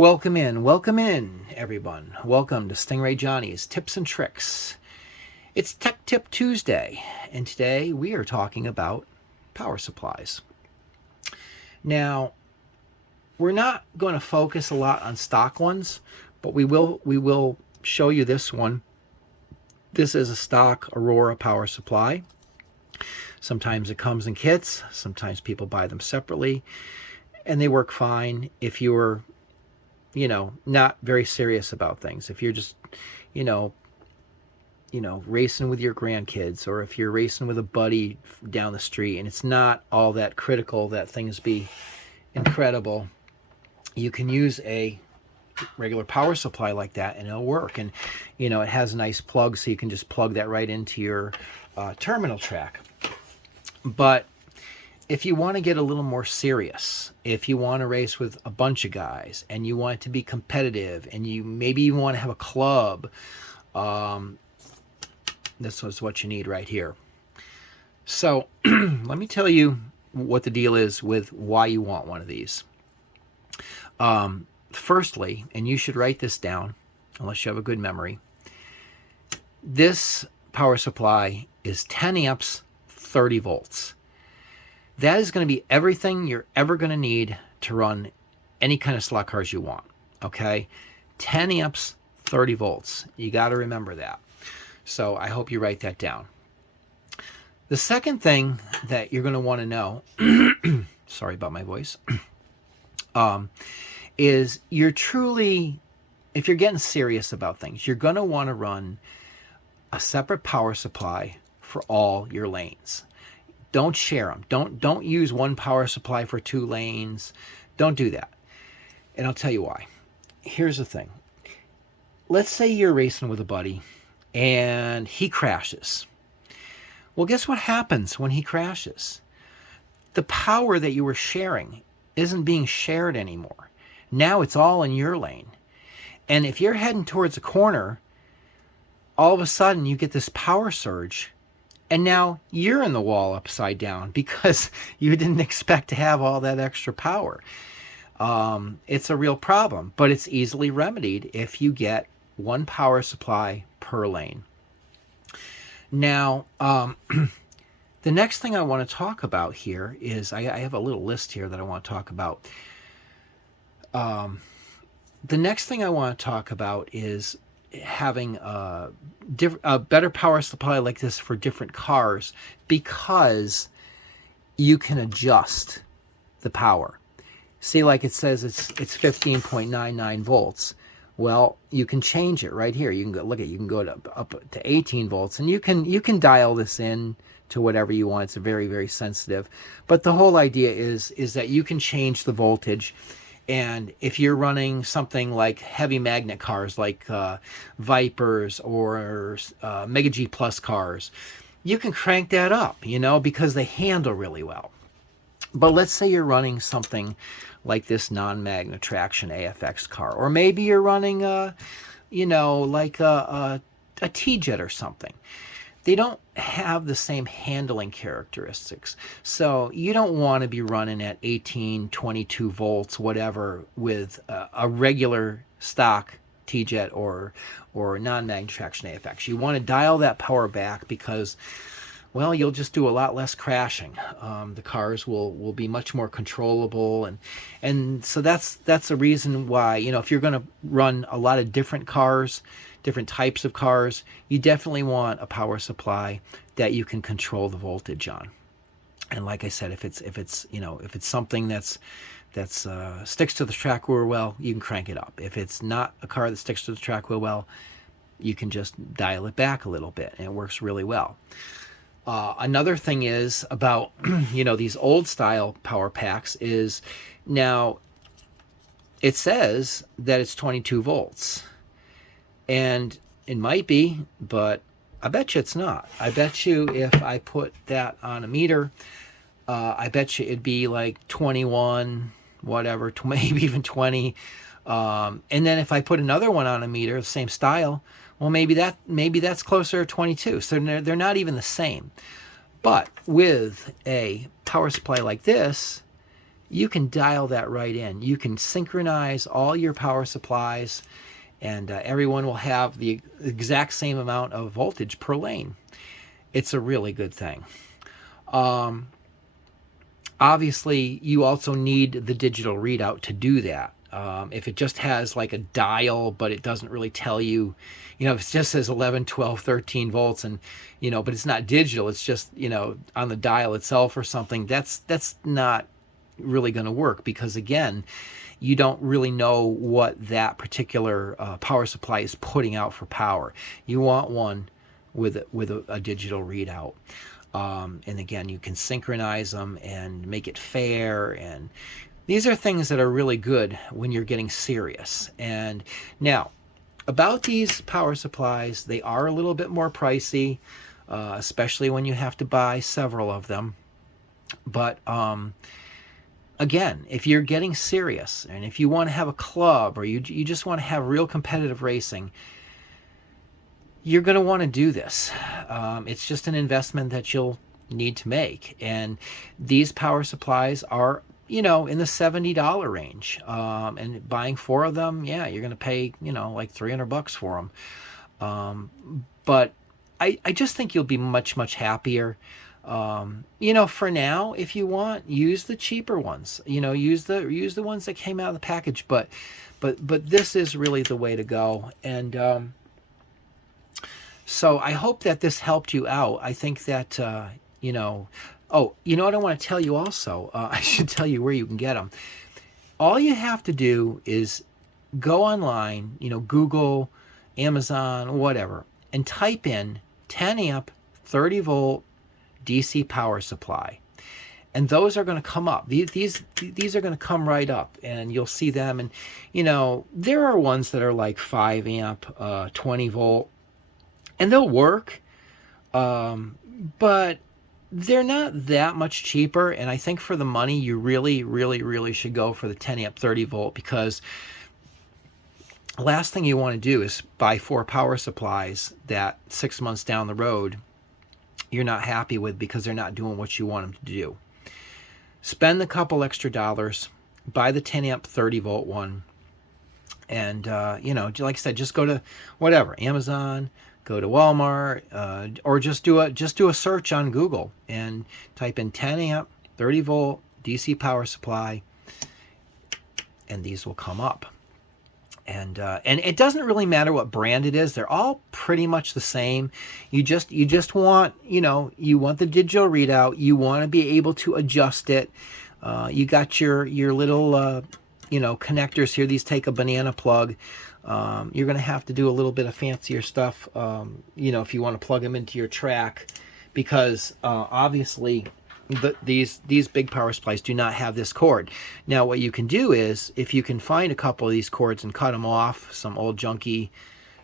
Welcome in, everyone. Welcome to Stingray Johnny's Tips and Tricks. It's Tech Tip Tuesday, and today we are talking about power supplies. Now, we're not going to focus a lot on stock ones, but we will show you this one. This is a stock Aurora power supply. Sometimes it comes in kits, sometimes people buy them separately, and they work fine if you're not very serious about things. If you're just, racing with your grandkids, or if you're racing with a buddy down the street and it's not all that critical that things be incredible, you can use a regular power supply like that and it'll work. And, it has a nice plug, so you can just plug that right into your terminal track. But if you want to get a little more serious, if you want to race with a bunch of guys and you want it to be competitive and you maybe even want to have a club, this is what you need right here. So let me tell you what the deal is with why you want one of these. Firstly, and you should write this down unless you have a good memory, this power supply is 10 amps, 30 volts. That is going to be everything you're ever going to need to run any kind of slot cars you want, okay? 10 amps, 30 volts. You got to remember that. So I hope you write that down. The second thing that you're going to want to know, sorry about my voice, is if you're getting serious about things, you're going to want to run a separate power supply for all your lanes. Don't share them. Don't use one power supply for 2 lanes. Don't do that. And I'll tell you why. Here's the thing. Let's say you're racing with a buddy and he crashes. Well, guess what happens when he crashes? The power that you were sharing isn't being shared anymore. Now it's all in your lane. And if you're heading towards a corner, all of a sudden you get this power surge. And now you're in the wall upside down because you didn't expect to have all that extra power. It's a real problem, but it's easily remedied if you get one power supply per lane. Now, the next thing I want to talk about here is, I have a little list here that I want to talk about. The next thing I want to talk about is having a better power supply like this for different cars, because you can adjust the power. See, like it says it's 15.99 volts. Well, you can change it right here. You can go look at you can go up to 18 volts, and you can dial this in to whatever you want. It's very, very sensitive. But the whole idea is that you can change the voltage. And if you're running something like heavy magnet cars like Vipers or Mega G Plus cars, you can crank that up, because they handle really well. But let's say you're running something like this non-magnet traction AFX car, or maybe you're running like a T-Jet or something. They don't have the same handling characteristics. So you don't want to be running at 18, 22 volts, whatever, with a regular stock T-Jet or non-magnet traction AFX. You want to dial that power back because, well, you'll just do a lot less crashing. The cars will be much more controllable, and so that's the reason why, if you're going to run a lot of different cars, different types of cars, you definitely want a power supply that you can control the voltage on. And like I said, if it's something that's sticks to the track real well, you can crank it up. If it's not a car that sticks to the track real well, you can just dial it back a little bit, and it works really well. Another thing is about these old style power packs is, now it says that it's 22 volts. And it might be, but I bet you it's not. I bet you if I put that on a meter, I bet you it'd be like 21, whatever, maybe even 20. And then if I put another one on a meter, the same style, well, maybe that's closer to 22. So they're not even the same. But with a power supply like this, you can dial that right in. You can synchronize all your power supplies, and everyone will have the exact same amount of voltage per lane. It's a really good thing. Obviously, you also need the digital readout to do that. If it just has like a dial, but it doesn't really tell you, if it just says 11, 12, 13 volts and, but it's not digital, it's just, on the dial itself or something, that's not really going to work, because again, you don't really know what that particular power supply is putting out for power. You want one with a digital readout. And again, you can synchronize them and make it fair, and these are things that are really good when you're getting serious. And now, about these power supplies, they are a little bit more pricey, especially when you have to buy several of them. But again, if you're getting serious, and if you want to have a club, or you just want to have real competitive racing, you're going to want to do this. It's just an investment that you'll need to make. And these power supplies are, in the $70 range. And buying 4 of them, yeah, you're going to pay, like $300 for them. But I just think you'll be much, much happier. For now, if you want, use the cheaper ones. Use the ones that came out of the package. But this is really the way to go. And so I hope that this helped you out. I think that Oh, what I want to tell you also? I should tell you where you can get them. All you have to do is go online, Google, Amazon, whatever, and type in 10 amp, 30 volt DC power supply. And those are going to come up. These are going to come right up, and you'll see them. And, there are ones that are like 5 amp, 20 volt, and they'll work. But they're not that much cheaper, and I think for the money, you really, really, really should go for the 10 amp 30 volt, because the last thing you want to do is buy 4 power supplies that 6 months down the road you're not happy with because they're not doing what you want them to do. Spend a couple extra dollars, buy the 10 amp 30 volt one, and like I said, just go to whatever, Amazon, go to Walmart, or just do a search on Google and type in 10 amp 30 volt DC power supply, and these will come up. And it doesn't really matter what brand it is; they're all pretty much the same. You just want you want the digital readout. You want to be able to adjust it. You got your little connectors here. These take a banana plug. You're going to have to do a little bit of fancier stuff, if you want to plug them into your track, because obviously these big power supplies do not have this cord. Now, what you can do is, if you can find a couple of these cords and cut them off, some old junky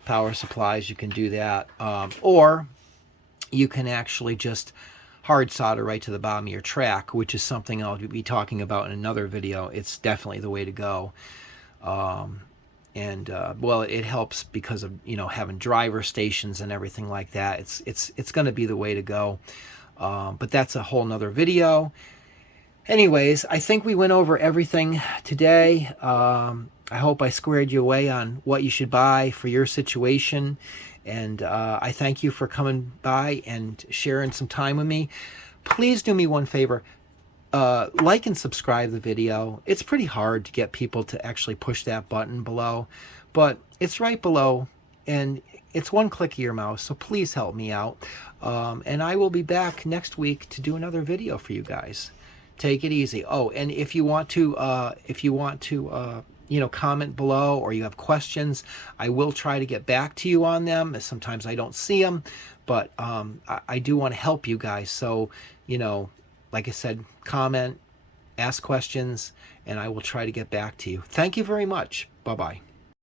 power supplies, you can do that. Or you can actually just hard solder right to the bottom of your track, which is something I'll be talking about in another video. It's definitely the way to go. Well, it helps because of having driver stations and everything like that. It's going to be the way to go. But that's a whole nother video. Anyways, I think we went over everything today. I hope I squared you away on what you should buy for your situation. And I thank you for coming by and sharing some time with me. Please do me one favor. Like and subscribe the video. It's pretty hard to get people to actually push that button below, but it's right below, and it's one click of your mouse, so please help me out. And I will be back next week to do another video for you guys. Take it easy. Oh, and if you want to comment below, or you have questions, I will try to get back to you on them. Sometimes I don't see them, but I do want to help you guys. So, like I said, comment, ask questions, and I will try to get back to you. Thank you very much. Bye-bye.